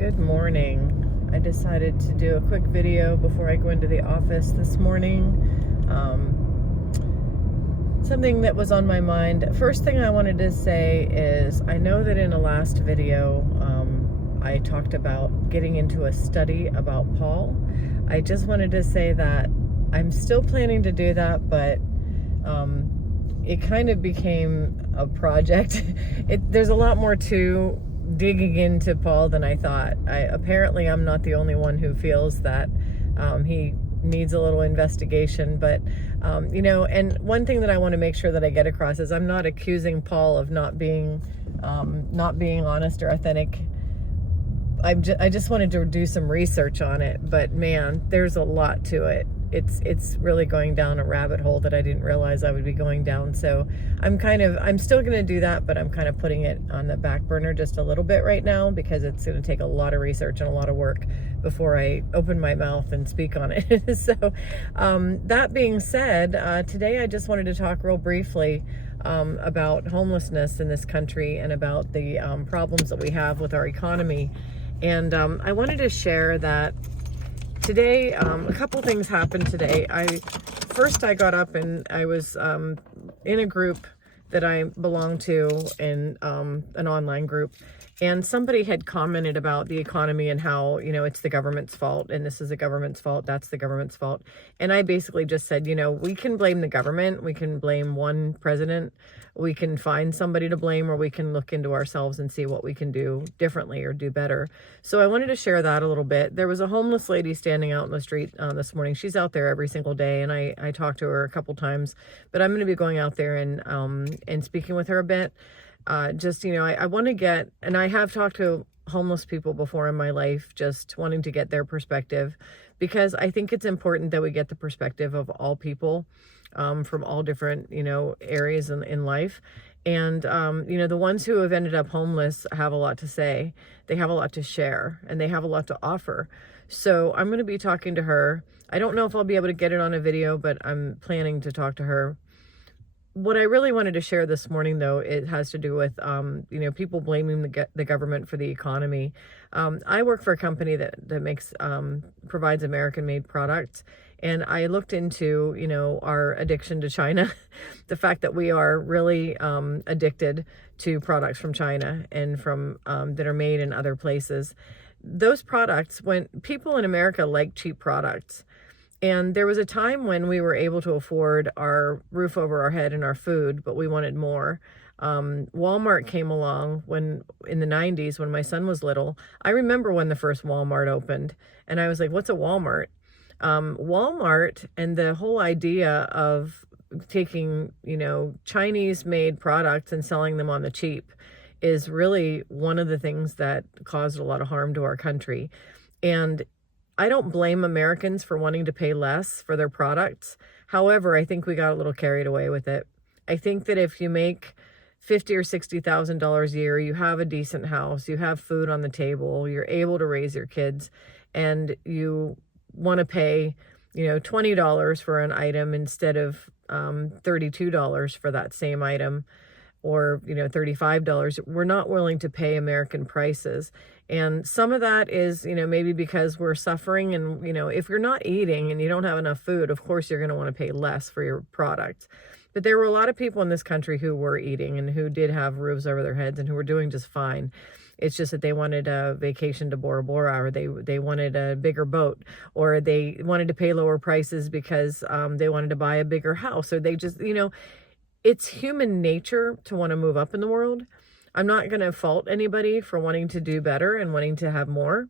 Good morning. I decided to do a quick video before I go into the office this morning. Something that was on my mind. First thing I wanted to say is I know that in a last video I talked about getting into a study about Paul. I just wanted to say that I'm still planning to do that, but it kind of became a project. There's a lot more to digging into Paul than I thought. Apparently I'm not the only one who feels that he needs a little investigation, but and one thing that I want to make sure that I get across is I'm not accusing Paul of not being honest or authentic. I just wanted to do some research on it, but man, there's a lot to it. It's really going down a rabbit hole that I didn't realize I would be going down. So I'm still going to do that, but I'm kind of putting it on the back burner just a little bit right now because it's going to take a lot of research and a lot of work before I open my mouth and speak on it. So that being said, today I just wanted to talk real briefly about homelessness in this country and about the problems that we have with our economy. And I wanted to share that today, a couple things happened today. First I got up and I was in a group that I belong to, in an online group, and somebody had commented about the economy and how, it's the government's fault, and this is the government's fault, that's the government's fault. And I basically just said, we can blame the government, we can blame one president, we can find somebody to blame, or we can look into ourselves and see what we can do differently or do better. So I wanted to share that a little bit. There was a homeless lady standing out in the street this morning. She's out there every single day, and I talked to her a couple times, but I'm going to be going out there and speaking with her a bit. I want to get, and I have talked to homeless people before in my life, just wanting to get their perspective, because I think it's important that we get the perspective of all people from all different, areas in life. And, the ones who have ended up homeless have a lot to say. They have a lot to share, and they have a lot to offer. So I'm going to be talking to her. I don't know if I'll be able to get it on a video, but I'm planning to talk to her. What I really wanted to share this morning, though, it has to do with, people blaming the government for the economy. I work for a company that provides American-made products, and I looked into, our addiction to China, the fact that we are really addicted to products from China and from that are made in other places. Those products, when people in America like cheap products, and there was a time when we were able to afford our roof over our head and our food, but we wanted more. Walmart came along in the 90s when my son was little. I remember when the first Walmart opened, and I was like, what's a Walmart? Walmart and the whole idea of taking, Chinese made products and selling them on the cheap is really one of the things that caused a lot of harm to our country. And I don't blame Americans for wanting to pay less for their products. However, I think we got a little carried away with it. I think that if you make $50,000 or $60,000 a year, you have a decent house, you have food on the table, you're able to raise your kids, and you want to pay, $20 for an item instead of $32 for that same item, or $35, we're not willing to pay American prices. And some of that is, maybe because we're suffering, and if you're not eating and you don't have enough food, of course you're going to want to pay less for your products. But there were a lot of people in this country who were eating and who did have roofs over their heads and who were doing just fine. It's just that they wanted a vacation to Bora Bora, or they wanted a bigger boat, or they wanted to pay lower prices because they wanted to buy a bigger house, or they just, it's human nature to want to move up in the world. I'm not going to fault anybody for wanting to do better and wanting to have more.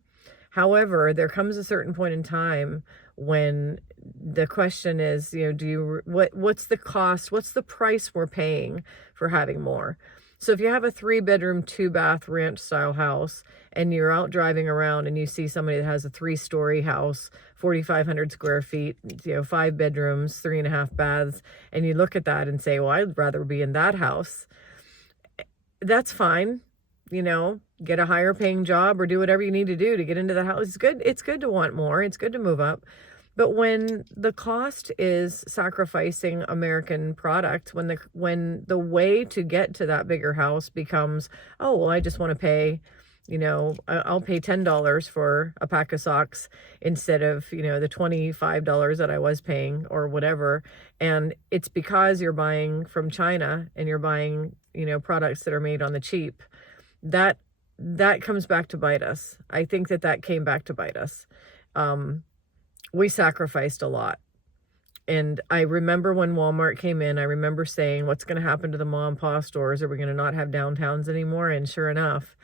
However, there comes a certain point in time when the question is, what's the cost? What's the price we're paying for having more? So if you have a 3-bedroom, 2-bath ranch style house, and you're out driving around and you see somebody that has a 3-story house, 4,500 square feet, 5 bedrooms, 3.5 baths, and you look at that and say, well, I'd rather be in that house. That's fine. Get a higher paying job or do whatever you need to do to get into the house. It's good. It's good to want more. It's good to move up. But when the cost is sacrificing American product, when the way to get to that bigger house becomes, oh, well, I just want to pay, You know, I'll pay $10 for a pack of socks instead of, you know, the $25 that I was paying or whatever. And it's because you're buying from China and you're buying, you know, products that are made on the cheap. That comes back to bite us. I think that came back to bite us. We sacrificed a lot. And I remember when Walmart came in, I remember saying, what's going to happen to the mom and pop stores? Are we going to not have downtowns anymore? And sure enough,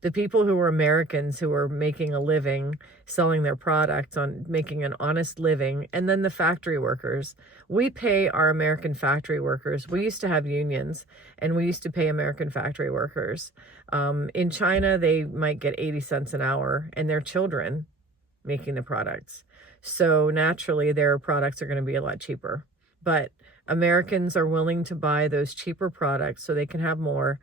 the people who were Americans who were making a living, selling their products, on making an honest living, and then the factory workers. We pay our American factory workers. We used to have unions, and we used to pay American factory workers. In China, they might get 80 cents an hour, and their children making the products. So naturally, their products are going to be a lot cheaper. But Americans are willing to buy those cheaper products so they can have more.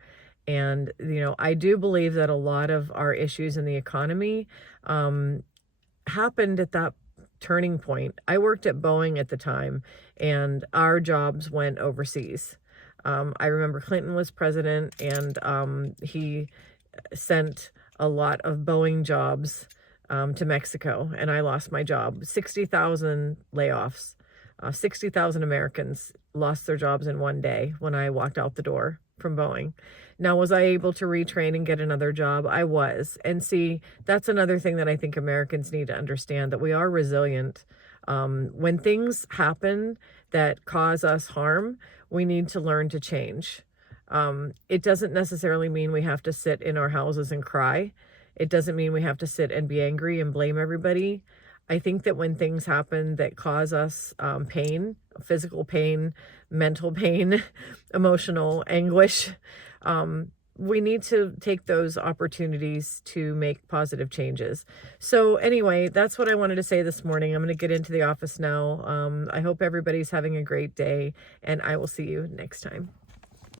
And, you know, I do believe that a lot of our issues in the economy happened at that turning point. I worked at Boeing at the time, and our jobs went overseas. I remember Clinton was president, and he sent a lot of Boeing jobs to Mexico, and I lost my job. 60,000 layoffs. 60,000 Americans lost their jobs in one day when I walked out the door from Boeing. Now, was I able to retrain and get another job? I was. And see, that's another thing that I think Americans need to understand, that we are resilient. When things happen that cause us harm, we need to learn to change. It doesn't necessarily mean we have to sit in our houses and cry. It doesn't mean we have to sit and be angry and blame everybody. I think that when things happen that cause us pain, physical pain, mental pain, emotional anguish, we need to take those opportunities to make positive changes. So anyway, that's what I wanted to say this morning. I'm going to get into the office now. I hope everybody's having a great day, and I will see you next time.